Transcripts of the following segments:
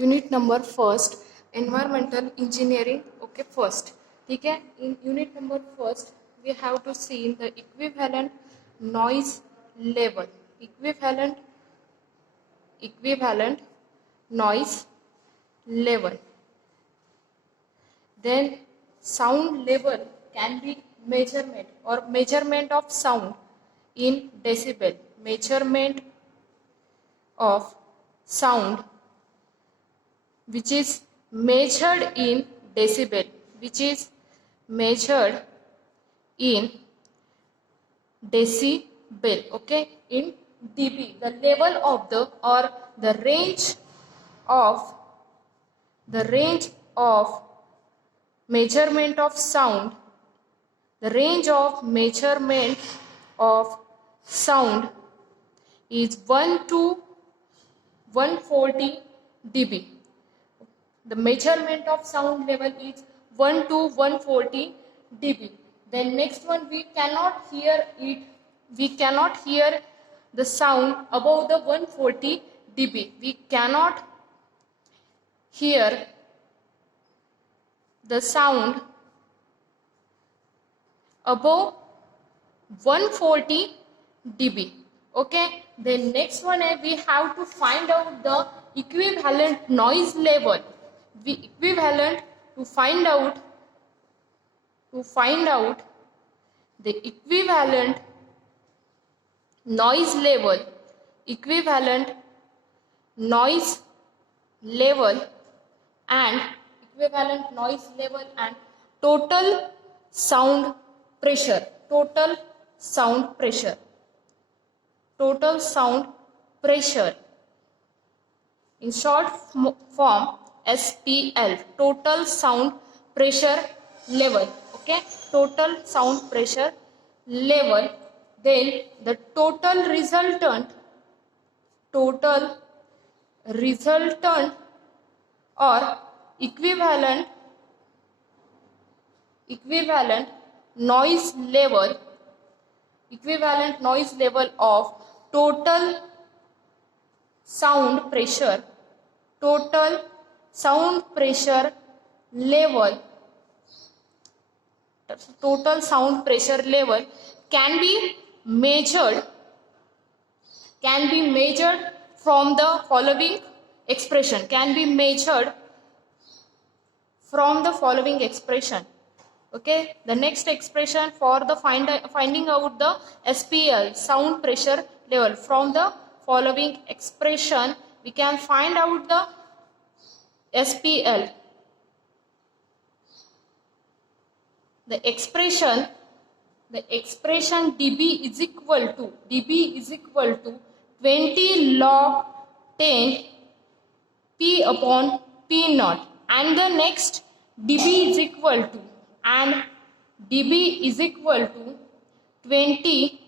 Unit number first environmental engineering okay first ठीक है. In unit number first we have to see the equivalent noise level. Equivalent noise level. Then sound level can be measurement or measurement of sound in decibel. Measurement of sound which is measured in decibel, which is measured in decibel, okay, in dB. The level of the or the range of measurement of sound, the range of measurement of sound is 1 to 140 dB. The measurement of sound level is 1 to 140 dB. Then next one, we cannot hear the sound above the 140 dB. We cannot hear the sound above 140 dB. Okay. Then next one, we have to find out the equivalent noise level. To find out the equivalent noise level and total sound pressure. In short form, SPL, total sound pressure level. Okay, total sound pressure level. Then the total resultant or equivalent noise level of total sound pressure level can be measured from the following expression. Okay, the next expression for the finding out the SPL, sound pressure level. From the following expression we can find out the SPL. The expression dB is equal to 20 log 10 P upon P naught, and the next dB is equal to 20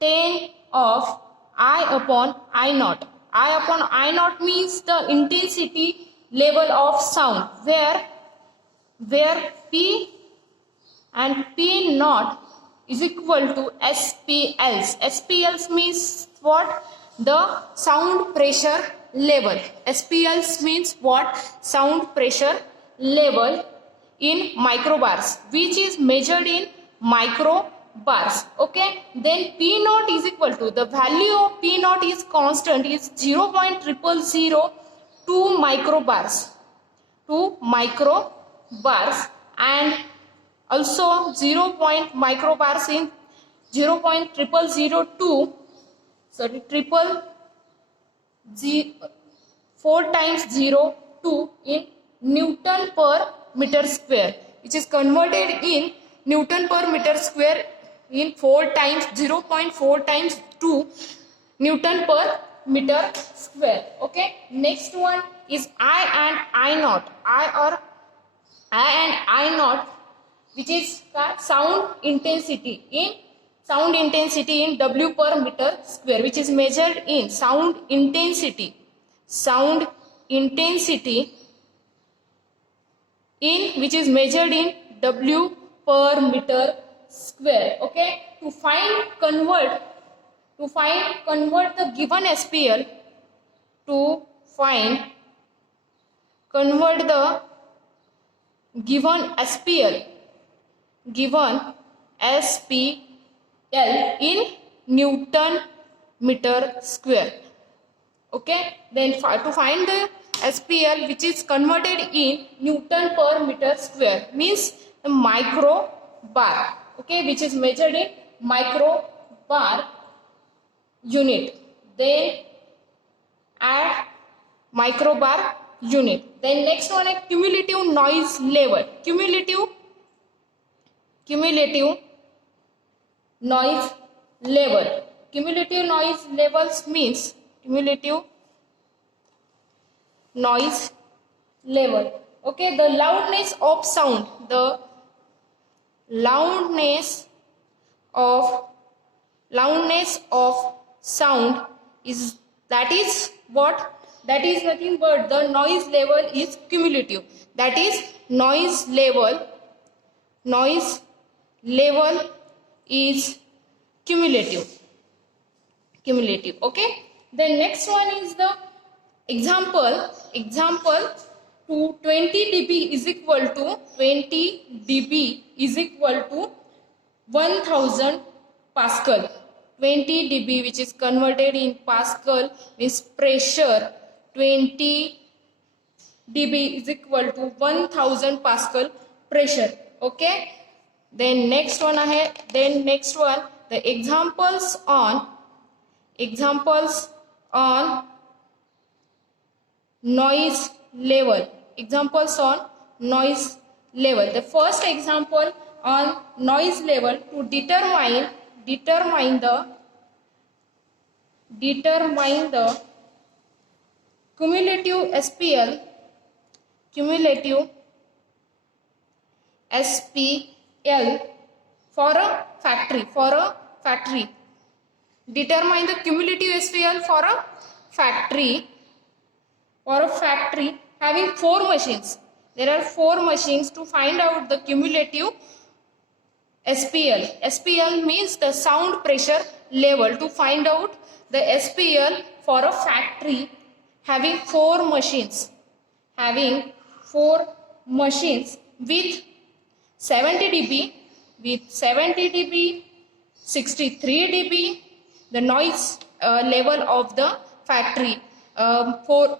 10 of I upon I naught. I upon I naught means the intensity level of sound, where P and P naught is equal to SPLs. SPLs means what? The sound pressure level. SPLs means what? Sound pressure level in microbars, which is measured in microbars. Okay. Then P naught is equal to, the value of P naught is constant, is 0.000 microbars, and also 0.002 4 times 0 2 in Newton per meter square, which is converted in Newton per meter square in 4 times 0.4 times 2 Newton per meter square. Okay. Next one is I and I naught. I naught, which is sound intensity in W per meter square, which is measured in sound intensity in which is measured in W per meter square. Okay. To convert the given SPL, to find convert the given SPL in Newton meter square. Okay, then to find the SPL which is converted in Newton per meter square means the microbar, okay, which is measured in microbar unit. Then add microbar unit. Then next one is cumulative noise level. Cumulative noise level. Cumulative noise levels means cumulative noise level. Okay, the loudness of sound. The loudness of sound is what? That is nothing but the noise level is cumulative. That is noise level is cumulative. Okay. Then next one is the example to 20 dB is equal to 1000 Pascal. 20 dB which is converted in Pascal means pressure. 20 dB is equal to 1000 Pascal pressure. Okay. Then next one the examples on noise level. The first example on noise level to determine the cumulative SPL for a factory. Determine the cumulative SPL for a factory having 4 machines. There are 4 machines to find out the cumulative SPL. SPL means the sound pressure level. To find out the SPL for a factory having 4 machines. With 70 dB, 63 dB, the noise level of the factory.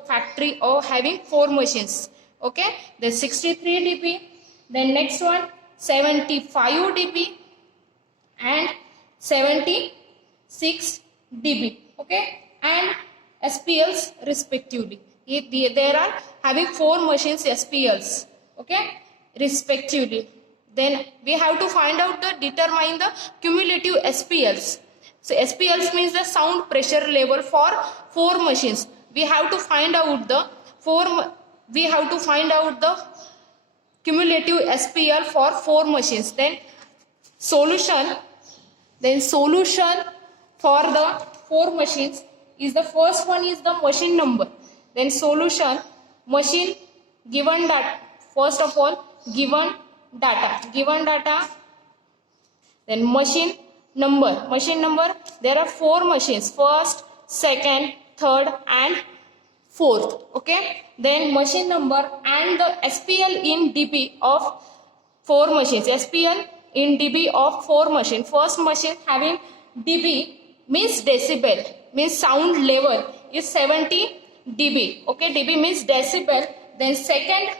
Factory or having 4 machines. Okay, the 63 dB. Then next one 75 dB and 76 dB. Okay, and SPLs respectively. There are having 4 machines SPLs. Okay, respectively. Then we have to find out determine the cumulative SPLs. So SPLs means the sound pressure level for 4 machines. We have to find out the cumulative SPL for 4 machines. Then solution for the 4 machines is the first one is the machine number. Then solution machine given data. First of all given data. Then machine number. There are 4 machines. First, second, third and fourth. Okay. Then machine number and the SPL in dB of 4 machines. SPL in dB of 4 machines. First machine having dB means decibel, means sound level is 70 dB. Okay, dB means decibel. Then second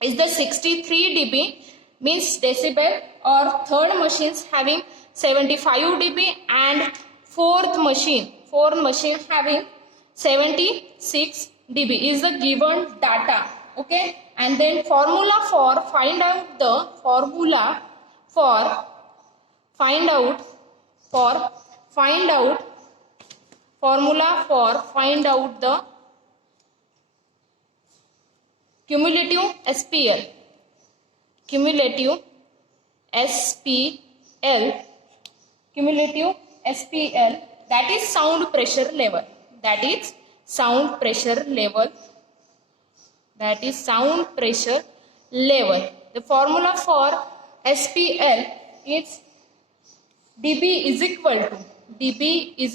is the 63 dB means decibel, or third machines having 75 dB and fourth machine having 76 dB is the given data. Okay, and then formula for find out the cumulative SPL. Cumulative SPL, that is sound pressure level. That is sound pressure level. The formula for SPL is dB is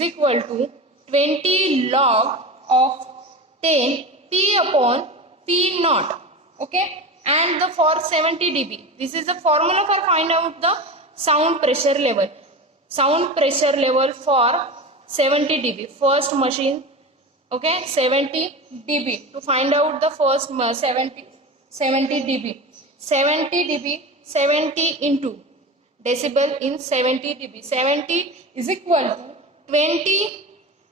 equal to 20 log of 10 T upon P naught. Okay, and the for 70 dB. This is the formula for find out the sound pressure level. Sound pressure level for 70 dB. First machine, okay, 70 dB. To find out the first 70 dB. 70 dB, 70 into decibel in 70 dB. 70 is equal to 20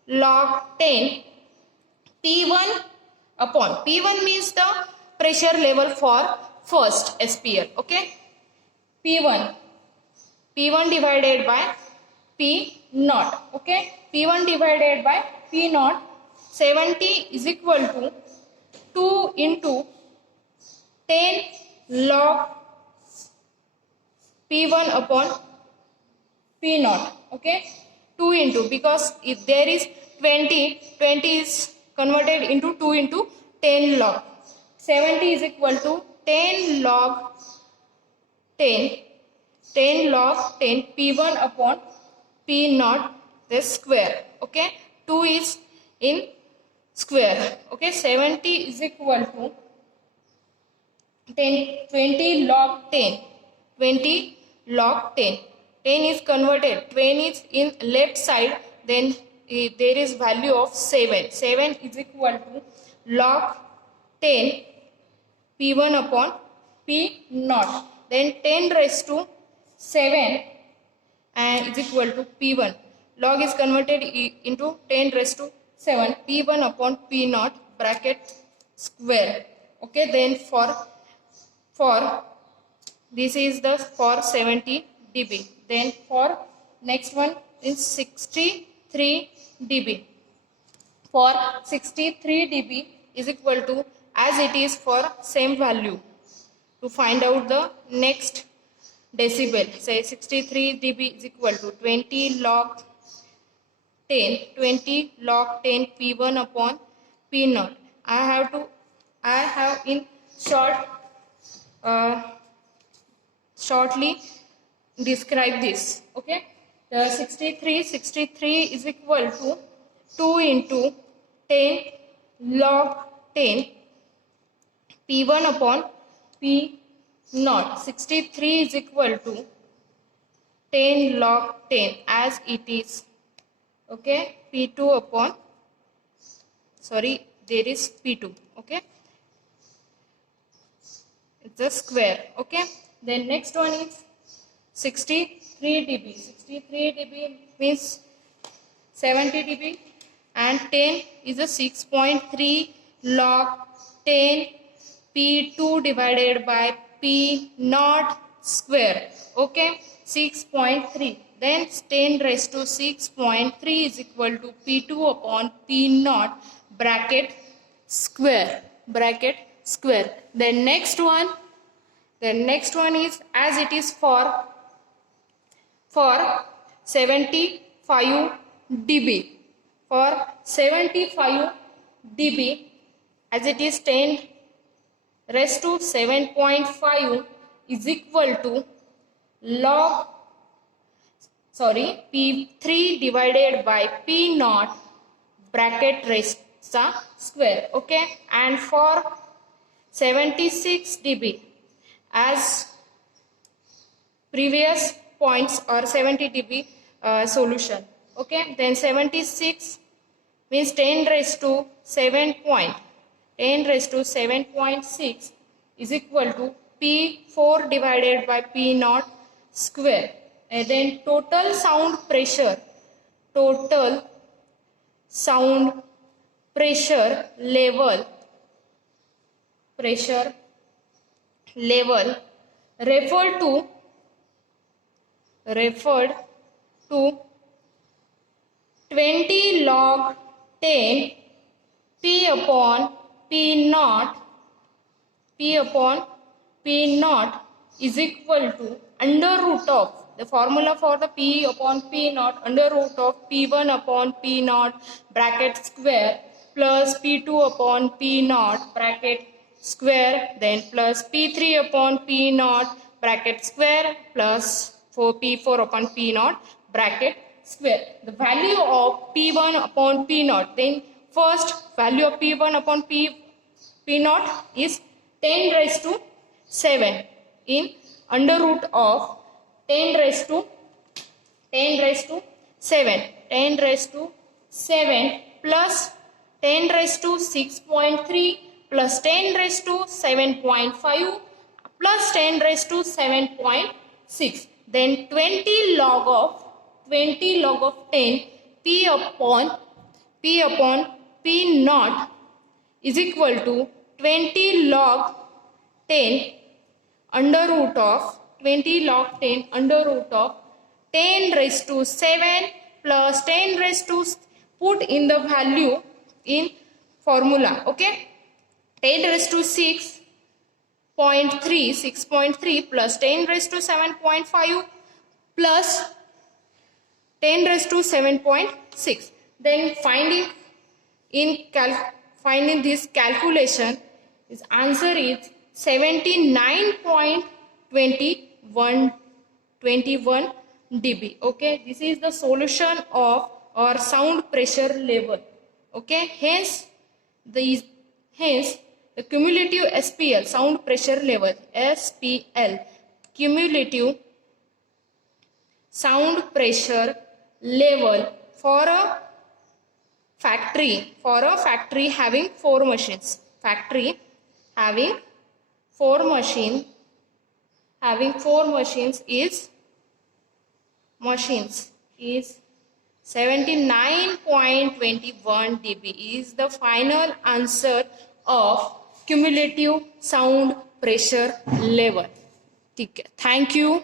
log 10 P1 upon. P1 means the pressure level for first SPL. Okay. P1 divided by P naught. Okay. P1 divided by P naught. 70 is equal to 2 into 10 log P1 upon P naught. Okay. 2 into, because if there is 20 is converted into 2 into 10 log. 70 is equal to 10 log 10 P1 upon P naught the square. Okay. 2 is in square. Okay. 70 is equal to 20 log 10. 20 log 10. 10 is converted. 20 is in left side. Then there is value of 7. 7 is equal to log 10 P1 upon P naught. Then 10 raised to 7 and is equal to P1. Log is converted into 10 raised to 7. P1 upon P naught bracket square. Okay. Then for this is the for 70 dB. Then for next one is 63 dB. For 63 dB is equal to, as it is for same value, to find out the next decibel. Say 63 dB is equal to 20 log 10 P1 upon P naught. I have in shortly describe this. Okay. The 63 is equal to 2 into 10 log 10 P1 upon P naught. 63 is equal to 10 log 10 as it is. Okay. P2 upon, sorry, there is P2. Okay. It's a square. Okay. Then next one is 63 dB. 63 dB means 70 dB and 10 is a 6.3 log 10 P2 divided by P naught square. Okay. 6.3. Then 10 raised to 6.3 is equal to P2 upon P naught bracket square. Then next one is as it is for 75 dB. For 75 dB, as it is 10 raised to 7.5 is equal to log, P3 divided by P naught bracket raised to square. Okay. And for 76 dB, as previous points or 70 dB solution. Okay. Then 76 means 10 raised to 7.6 is equal to P4 divided by P naught square. And then total sound pressure level referred to 20 log 10 P upon P naught is equal to under root of, the formula for the P upon P naught, under root of P1 upon P naught bracket square plus P2 upon P naught bracket square, then plus P3 upon P naught bracket square plus P4 upon P naught bracket square. The value of P1 upon P naught, then first value of P1 upon P P naught is 10 raised to 7 in under root of 10 raised to 7 plus 10 raised to 6.3 plus 10 raised to 7.5 plus 10 raised to 7.6. Then 20 log of 10 P upon P naught is equal to 20 log 10 under root of 10 raised to 7 plus 10 raised to, put in the value in formula, okay. 10 raised to 6.3 plus 10 raised to 7.5 plus 10 raised to 7.6. Then finding this calculation, his answer is 79.21 dB. Okay, this is the solution of our sound pressure level. Okay, hence the cumulative SPL, sound pressure level, SPL, cumulative sound pressure level for a factory having 4 machines, is 79.21 dB is the final answer of cumulative sound pressure level. ठीक है, thank you.